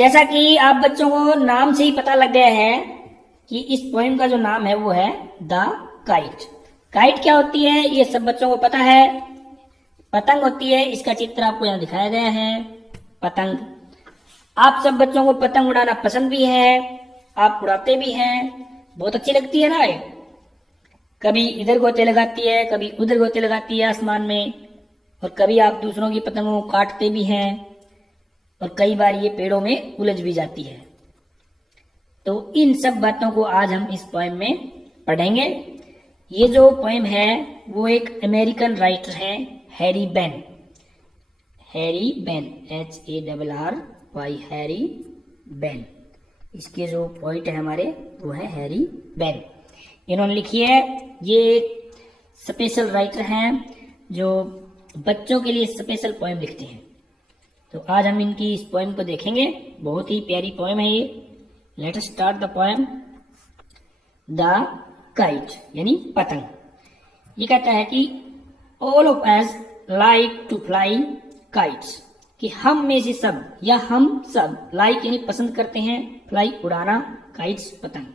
जैसा कि आप बच्चों को नाम से ही पता लग गया है कि इस पोएम का जो नाम है वो है द काइट। काइट क्या होती है ये सब बच्चों को पता है। पतंग होती है, इसका चित्र आपको यहाँ दिखाया गया है, पतंग। आप सब बच्चों को पतंग उड़ाना पसंद भी है, आप उड़ाते भी हैं, बहुत अच्छी लगती है ना ये। कभी इधर गोते लगाती है, कभी उधर गोते लगाती है आसमान में, और कभी आप दूसरों की पतंगों को काटते भी हैं, और कई बार ये पेड़ों में उलझ भी जाती है। तो इन सब बातों को आज हम इस पोएम में पढ़ेंगे। ये जो पोएम है वो एक अमेरिकन राइटर हैं, Harry Ben. Harry Ben, HARRY, Harry Ben. इसके जो पोइट है हमारे वो है हैरी बेन। इन्होंने लिखी है, ये एक स्पेशल राइटर हैं जो बच्चों के लिए स्पेशल पोएम लिखते हैं। तो आज हम इनकी इस पोएम को देखेंगे। बहुत ही प्यारी पोएम है ये। Let us start the poem. The kite यानी पतंग। ये कहता है कि all of us like to fly kites, कि हम में से सब या हम सब लाइक यानी पसंद करते हैं, फ्लाई उड़ाना, काइट्स पतंग,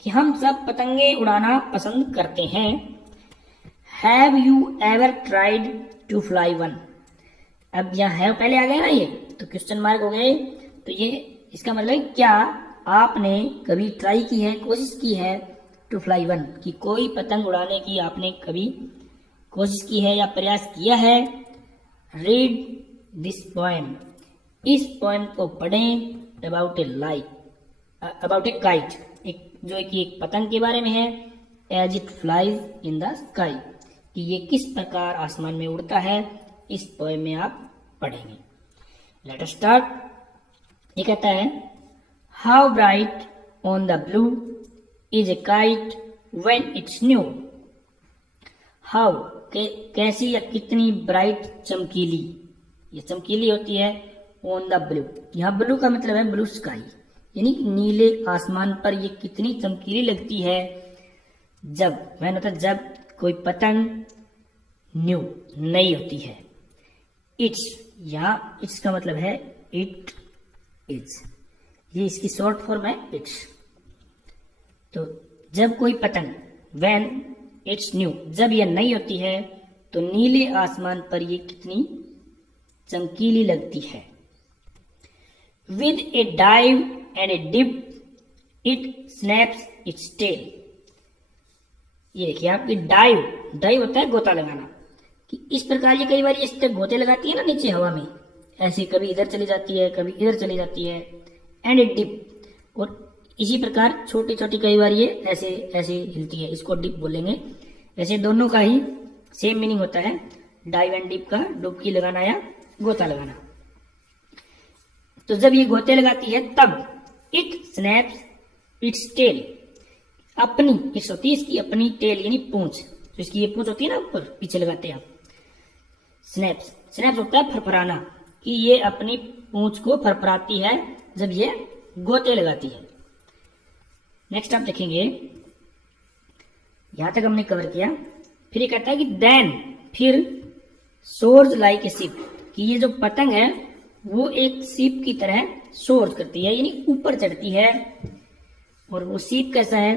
कि हम सब पतंगे उड़ाना पसंद करते हैं। Have you ever tried to fly one. अब यहाँ है पहले आ गया ना, ये तो क्वेश्चन मार्क हो गए। तो ये इसका मतलब क्या आपने कभी ट्राई की है, कोशिश की है टू फ्लाई वन, कि कोई पतंग उड़ाने की आपने कभी कोशिश की है या प्रयास किया है। रीड दिस पोएम, इस पोएम को पढ़ें। अबाउट ए काइट, एक जो कि एक पतंग के बारे में है। As it flies in the sky, कि ये किस प्रकार आसमान में उड़ता है, इस पोएम में आप पढ़ेंगे। Late us start. ये कहता है, how bright on the blue is a kite when it's new. How कैसी या कितनी ब्राइट, चमकीली, ये चमकीली होती है। ऑन द ब्लू, यहाँ ब्लू का मतलब है ब्लू स्काई, यानी नीले आसमान पर ये कितनी चमकीली लगती है। जब वह मतलब जब कोई पतंग न्यू नई होती है। इट्स, यहाँ इट्स का मतलब है इट इज, ये इसकी शॉर्ट फॉर्म है इट्स। तो जब कोई पतंग, व्हेन इट्स न्यू, जब यह नई होती है तो नीले आसमान पर ये कितनी चमकीली लगती है। With a dive and a dip it snaps its tail. ये देखिए आपकी डाइव होता है गोता लगाना, कि इस प्रकार ये कई बार इस तरह गोते लगाती है ना नीचे हवा में, ऐसे कभी इधर चली जाती है, कभी इधर चली जाती है। एंड ए डिप, और इसी प्रकार छोटी छोटी कई बार ये ऐसे ऐसे हिलती है, इसको डिप बोलेंगे। वैसे दोनों का ही सेम मीनिंग होता है, डाइव एंड डिप का, डुबकी लगाना या गोता लगाना। तो जब ये गोते लगाती है तब इट स्नैप्स इट्स टेल, अपनी इट्स होती है इसकी अपनी टेल यानी पूंछ, तो इसकी ये पूंछ होती है ना ऊपर पीछे लगाते हैं आप। स्नैप्स होता है फरफराना, कि ये अपनी पूंछ को फरफराती है जब ये गोते लगाती है। नेक्स्ट आप देखेंगे, यहां तक हमने कवर किया। फिर ये कहता है कि देन, फिर सोर्स लाइक ए शिप, कि ये जो पतंग है वो एक शिप की तरह सोर्स करती है यानी ऊपर चढ़ती है। और वो शिप कैसा है,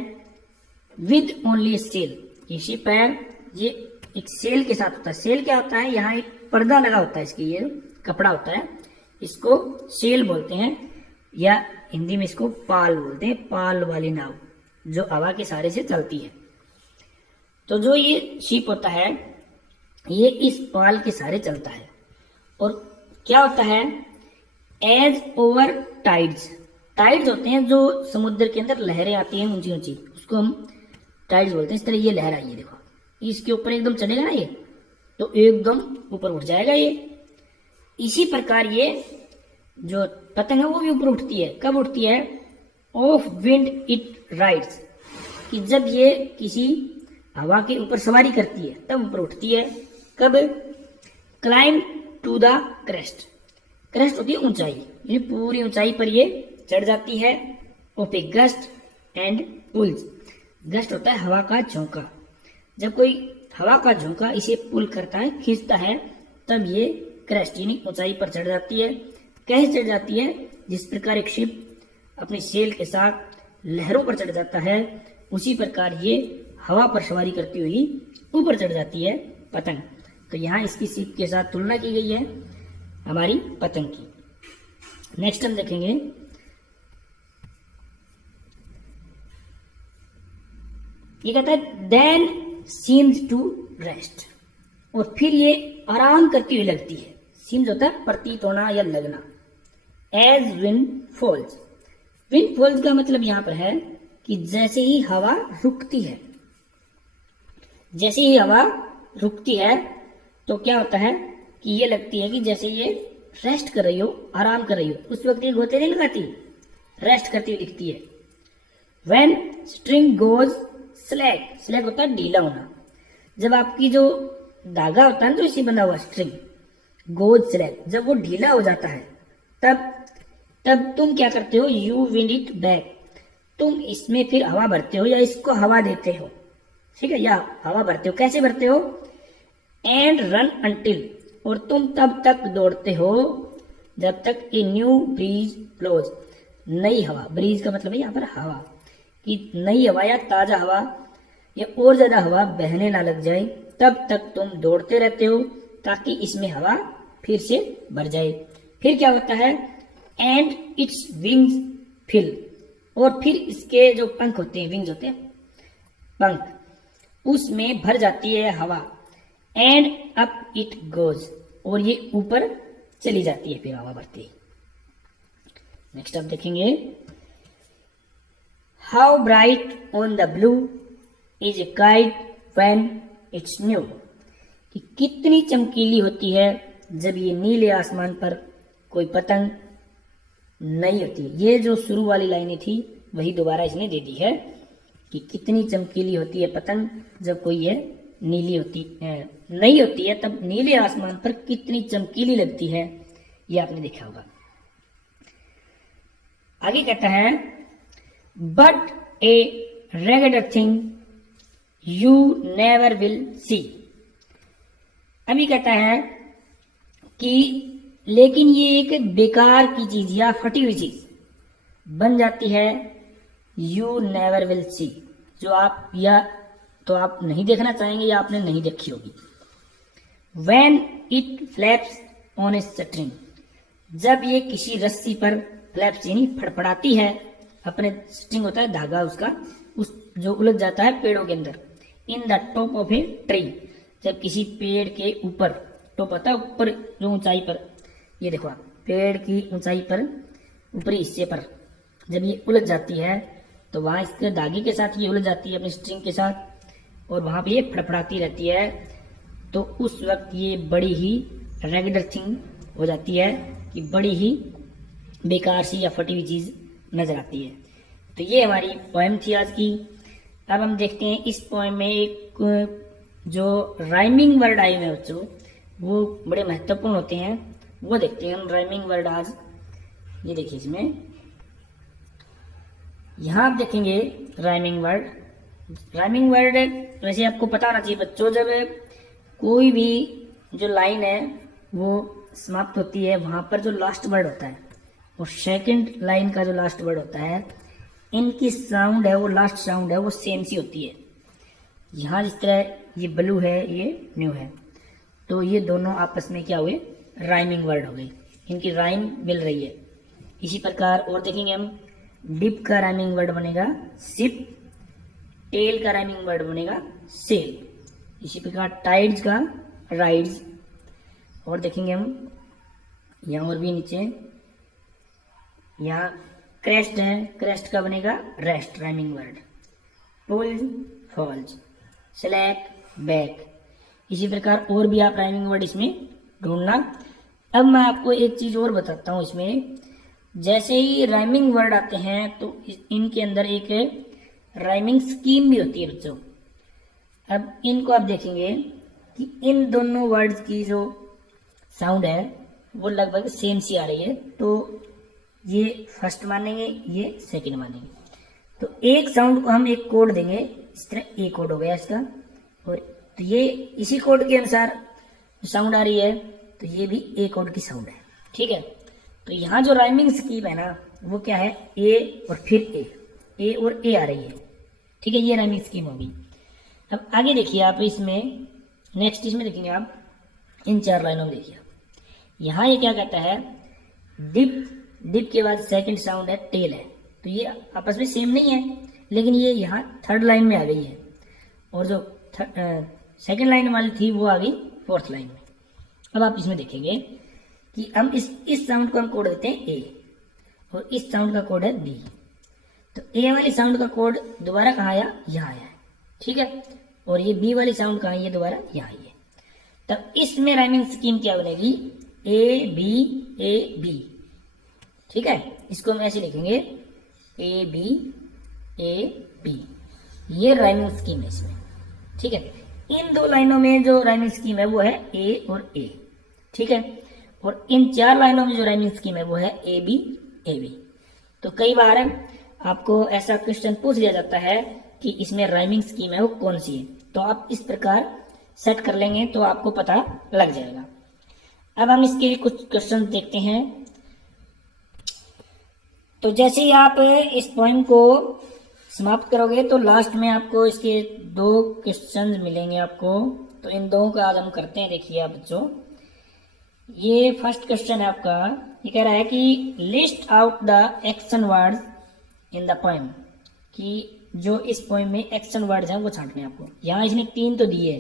विद ओनली सेल, ये शिप है ये एक सेल के साथ होता है। सेल क्या होता है, यहाँ एक पर्दा लगा होता है, इसकी ये कपड़ा होता है, इसको सेल बोलते हैं, या हिंदी में इसको पाल बोलते हैं, पाल वाली नाव जो हवा के सहारे से चलती है। तो जो ये शिप होता है ये इस पाल के सहारे चलता है। और क्या होता है, एज ओवर टाइड्स, टाइड्स होते हैं जो समुद्र के अंदर लहरें आती हैं ऊंची ऊंची, उसको हम टाइड्स बोलते हैं। इस तरह ये लहर आई है, देखो इसके ऊपर एकदम चढ़ेगा ना ये, तो एकदम ऊपर उठ जाएगा ये। इसी प्रकार ये जो पतंग है वो भी ऊपर उठती है। कब उठती है, ऑफ विंड इट राइड्स, कि जब ये किसी हवा के ऊपर सवारी करती है तब ऊपर उठती है। कब, climb to the crest, crest होती है ऊंचाई, यानी पूरी ऊंचाई पर ये चढ़ जाती है। Of a gust and pulls, gust होता है हवा का झोंका, जब कोई हवा का झोंका इसे पुल करता है, खींचता है, तब ये क्रेस्ट यानी ऊंचाई पर चढ़ जाती है। कैसे चढ़ जाती है, जिस प्रकार एक शिप अपनी सेल के साथ लहरों पर चढ़ जाता है, उसी प्रकार ये हवा पर सवारी करती हुई ऊपर चढ़ जाती है पतंग। तो यहाँ इसकी शिप के साथ तुलना की गई है हमारी पतंग की। नेक्स्ट हम देखेंगे, ये कहता है देन सीम्स टू रेस्ट, और फिर ये आराम करती हुई लगती है। सीम्स होता है प्रतीत होना या लगना। As wind falls, wind falls का मतलब यहां पर है कि जैसे ही हवा रुकती है, जैसे ही हवा रुकती है तो क्या होता है कि ये लगती है कि जैसे ये रेस्ट कर रही हो, आराम कर रही हो। उस वक्त ये गोते नहीं लगाती, रेस्ट करती हुई दिखती है। When string goes slack, slack होता है ढीला होना। जब आपकी जो धागा होता है ना, तो इसी बना हुआ स्ट्रिंग, गोज स्लैक, जब वो ढीला हो जाता है तब तुम क्या करते हो, यू विंड इट बैक, तुम इसमें फिर हवा भरते हो या इसको हवा देते हो, ठीक है, या हवा भरते हो। कैसे भरते हो, एंड रन अंटिल, और तुम तब तक दौड़ते हो जब तक ए न्यू ब्रीज ब्लोज, नई हवा, ब्रीज का मतलब है यहाँ पर हवा, कि नई हवा या ताजा हवा या और ज्यादा हवा बहने ना लग जाए, तब तक तुम दौड़ते रहते हो ताकि इसमें हवा फिर से भर जाए। फिर क्या होता है, एंड इट्स विंग्स फिल, और फिर इसके जो पंख होते हैं, विंग्स होते हैं पंख, उसमें भर जाती है हवा। एंड अप इट गोज, और ये ऊपर चली जाती है फिर हवा भरती। नेक्स्ट आप देखेंगे, how bright on the blue is a kite when it's new, कि कितनी चमकीली होती है जब ये नीले आसमान पर कोई पतंग नई होती है। ये जो शुरू वाली लाइनें थी वही दोबारा इसने दे दी है कि कितनी चमकीली होती है पतंग जब कोई ये नीली होती है, नई होती है, तब नीले आसमान पर कितनी चमकीली लगती है, ये आपने देखा होगा। आगे कहता है, but a regular thing you never will see, अभी कहता है कि लेकिन ये एक बेकार की चीज या फटी हुई चीज बन जाती है, यू नेवर विल सी, जो आप या तो आप नहीं देखना चाहेंगे या आपने नहीं देखी होगी। When it flaps on a string, जब ये किसी रस्सी पर फ्लैप्स यानी फड़फड़ाती है, अपने स्ट्रिंग होता है धागा उसका, उस जो उलझ जाता है पेड़ों के अंदर। In the top of a tree, जब किसी पेड़ के ऊपर, टॉप होता है ऊपर जो ऊंचाई पर, ये देखो आप पेड़ की ऊंचाई पर ऊपरी हिस्से पर जब ये उलझ जाती है तो वहां इसके धागे के साथ ये उलझ जाती है अपनी स्ट्रिंग के साथ, और वहां पे ये फड़फड़ाती रहती है, तो उस वक्त ये बड़ी ही रेगुलर थिंग हो जाती है कि बड़ी ही बेकार सी या फटी हुई चीज नजर आती है। तो ये हमारी पोएम थी आज की। अब हम देखते हैं इस पोएम में एक जो राइमिंग वर्ड आए हैं बच्चों, वो बड़े महत्वपूर्ण होते हैं, वो देखते हैं हम राइमिंग वर्ड आज। ये देखिए इसमें, यहां आप देखेंगे राइमिंग वर्ड। राइमिंग वर्ड वैसे आपको पता होना चाहिए बच्चों, जब कोई भी जो लाइन है वो समाप्त होती है, वहां पर जो लास्ट वर्ड होता है और सेकंड लाइन का जो लास्ट वर्ड होता है, इनकी साउंड है, वो लास्ट साउंड है, वो सेम सी होती है। यहाँ जिस तरह ये ब्लू है, ये न्यू है, तो ये दोनों आपस में क्या हुए, राइमिंग वर्ड हो गए, इनकी राइम मिल रही है। इसी प्रकार और देखेंगे हम, डिप का राइमिंग वर्ड बनेगा सिप, टेल का राइमिंग वर्ड बनेगा सेल, इसी प्रकार टाइड्स का राइड्स। और देखेंगे हम यहाँ और भी नीचे, यहाँ क्रेस्ट है, क्रेस्ट का बनेगा rest rhyming word, pulls falls, slack back. इसी प्रकार और भी आप राइमिंग वर्ड इसमें ढूंढना। अब मैं आपको एक चीज और बताता हूँ इसमें, जैसे ही राइमिंग वर्ड आते हैं तो इनके अंदर एक राइमिंग स्कीम भी होती है बच्चों। अब इनको आप देखेंगे कि इन दोनों वर्ड्स की जो साउंड है वो लगभग सेम सी आ रही है, तो ये फर्स्ट मानेंगे, ये सेकंड मानेंगे। तो एक साउंड को हम एक कोड देंगे, इस तरह ए कोड हो गया इसका, और तो ये इसी कोड के अनुसार साउंड आ रही है, तो ये भी ए कोड की साउंड है, ठीक है। तो यहाँ जो राइमिंग स्कीम है ना वो क्या है, ए और फिर ए और ए आ रही है, ठीक है, ये राइमिंग स्कीम होगी। अब आगे देखिए आप इसमें, नेक्स्ट इसमें देखेंगे आप, इन 4 लाइनों में देखिए आप, यहाँ ये क्या कहता है, डिप के बाद सेकंड साउंड है टेल है, तो ये आपस में सेम नहीं है, लेकिन ये यहाँ 3rd लाइन में आ गई है, और जो सेकंड लाइन वाली थी वो आ गई 4th लाइन में। अब आप इसमें देखेंगे कि हम इस साउंड को हम कोड देते हैं ए, और इस साउंड का कोड है बी। तो ए वाली साउंड का कोड दोबारा कहाँ आया, यहाँ आया है, ठीक है, और ये बी वाली साउंड कहाँ आई है, दोबारा यहाँ आई है। तब इसमें राइमिंग स्कीम क्या बनेगी, ए बी, ठीक है, इसको हम ऐसे लिखेंगे ए बी, ये राइमिंग स्कीम है इसमें, ठीक है। इन 2 लाइनों में जो राइमिंग स्कीम है वो है ए और ए, ठीक है, और इन 4 लाइनों में जो राइमिंग स्कीम है वो है ए बी। तो कई बार आपको ऐसा क्वेश्चन पूछ लिया जाता है कि इसमें राइमिंग स्कीम है वो कौन सी है, तो आप इस प्रकार सेट कर लेंगे तो आपको पता लग जाएगा। अब हम इसके कुछ क्वेश्चन देखते हैं। तो जैसे ही आप इस पोएम को समाप्त करोगे तो लास्ट में आपको इसके 2 क्वेश्चन मिलेंगे आपको, तो इन 2 का आज हम करते हैं। देखिए आप बच्चों, ये फर्स्ट क्वेश्चन है आपका, ये कह रहा है कि list out the action words in the poem, कि जो इस पोएम में एक्शन वर्ड्स हैं वो छांटने हैं आपको। यहाँ इसने 3 तो दिए,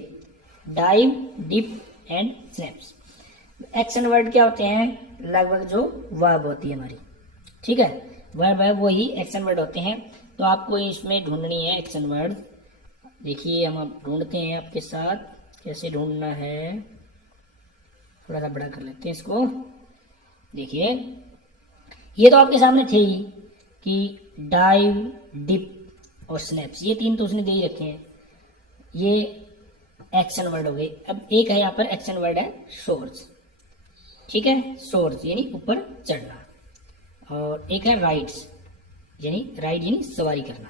dive, dip and snaps. Action word क्या होते हैं, लगभग जो वर्ब होती है हमारी, ठीक है, वर्ब है वही एक्शन वर्ड होते हैं। तो आपको इसमें ढूंढनी है एक्शन वर्ड। देखिए हम अब ढूंढते हैं आपके साथ, कैसे ढूंढना है, थोड़ा सा बड़ा कर लेते हैं इसको। देखिए ये तो आपके सामने थे ही कि डाइव, डिप और स्नैप्स, ये 3 तो उसने दे ही रखे हैं, ये एक्शन वर्ड हो गए। अब एक है यहाँ पर एक्शन वर्ड है सोर्स, ठीक है, सोर्स यानी ऊपर चढ़ना, और एक है राइड्स यानी राइड यानी सवारी करना।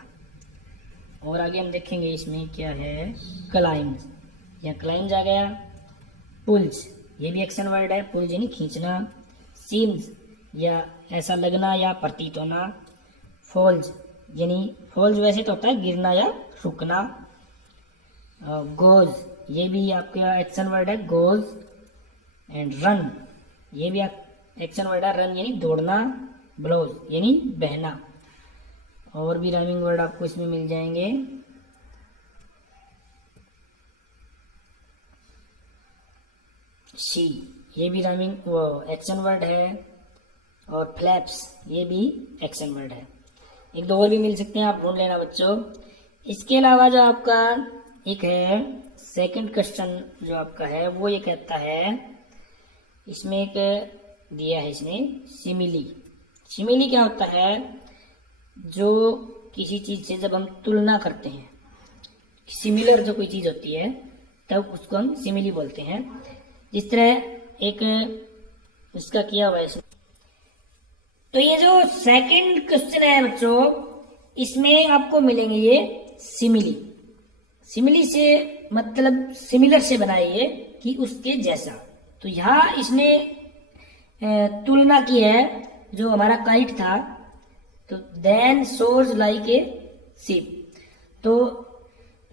और आगे हम देखेंगे इसमें क्या है, क्लाइम्स, या क्लाइम्स आ गया। पुल्स, ये भी एक्शन वर्ड है, पुल्स यानी खींचना। सीम्स, या ऐसा लगना या प्रतीत होना। फॉल्स, यानी फॉल्स वैसे तो होता है गिरना या रुकना। गोज, ये भी आपका एक्शन वर्ड है, गोज। एंड रन, ये भी एक्शन वर्ड है, रन यानी दौड़ना। ब्लोज यानी बहना। और भी राइमिंग वर्ड आपको इसमें मिल जाएंगे। सी, ये भी राइमिंग वो एक्शन वर्ड है। और फ्लैप्स, ये भी एक्शन वर्ड है। 1-2 और भी मिल सकते हैं, आप ढूंढ लेना बच्चों। इसके अलावा जो आपका एक है सेकंड क्वेश्चन जो आपका है वो ये कहता है, इसमें एक दिया है इसने सिमिली। सिमिली क्या होता है, जो किसी चीज से जब हम तुलना करते हैं, सिमिलर जो कोई चीज होती है तब उसको हम सिमिली बोलते हैं। जिस तरह एक इसका किया हुआ है। तो ये जो सेकंड क्वेश्चन है बच्चों, इसमें आपको मिलेंगे ये सिमिली। सिमिली से मतलब सिमिलर से बनाइए कि उसके जैसा। तो यहाँ इसने तुलना की है, जो हमारा काइट था, तो then soars like a ship, तो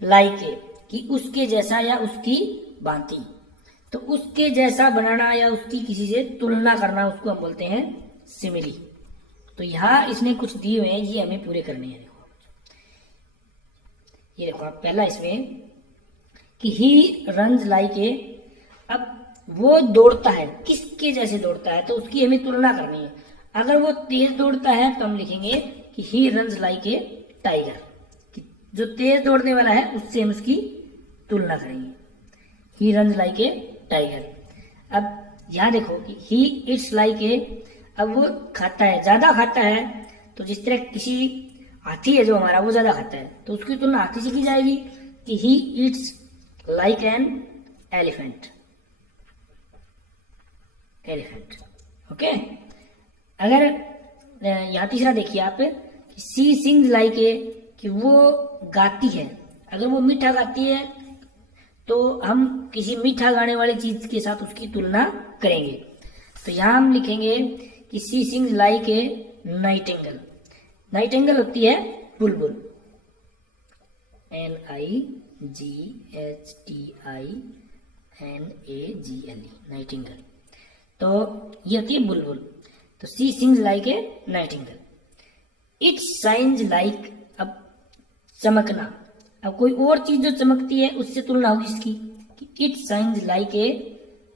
लाइक ए कि उसके जैसा या उसकी भांति। तो उसके जैसा बनाना या उसकी किसी से तुलना करना, उसको हम बोलते हैं सिमिली। तो यहाँ इसने कुछ दिए हुए हैं, ये हमें पूरे करने हैं। देखो ये देखो आप, पहला इसमें कि ही रन्स लाइक ए। अब वो दौड़ता है, किसके जैसे दौड़ता है, तो उसकी हमें तुलना करनी है। अगर वो तेज दौड़ता है तो हम लिखेंगे कि he runs like a tiger, जो तेज दौड़ने वाला है उससे हम उसकी तुलना करेंगे, he runs like a tiger. अब यहाँ देखो कि ही इट्स लाइक ए, अब वो खाता है, ज्यादा खाता है। तो जिस तरह किसी हाथी है जो हमारा, वो ज्यादा खाता है, तो उसकी तुलना हाथी से की जाएगी कि he eats like an elephant. Okay. अगर यहाँ तीसरा देखिए आप, सी सिंग्स लाइक ए, कि वो गाती है। अगर वो मीठा गाती है तो हम किसी मीठा गाने वाली चीज के साथ उसकी तुलना करेंगे। तो यहाँ हम लिखेंगे कि she sings like a nightingale. Nightingale होती है बुलबुल, NIGHTINGLE, नाइटिंगेल। तो ये होती है बुलबुल। तो she sings like a nightingale. It shines like, अब चमकना, अब कोई और चीज जो चमकती है उससे तुलना होगी इसकी कि it shines like a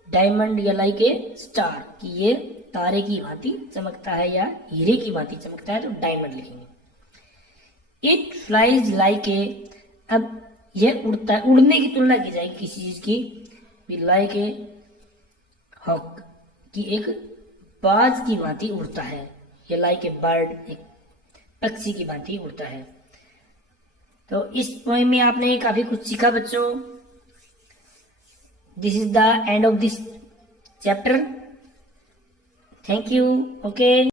diamond या लाइक ए स्टार, कि ये तारे की भांति चमकता है या हीरे की भांति चमकता है, तो डायमंड लिखेंगे। इट फ्लाइज लाइक ए, अब यह उड़ता है, उड़ने की तुलना की जाएगी किसी चीज की, लाइक ए हॉक, कि एक बाज की भांति उड़ता है, या लाइक ए बर्ड, एक पक्षी की भांति उड़ता है। तो इस पोएम में आपने काफी कुछ सीखा बच्चों। This is the end of this chapter. Thank you. Okay.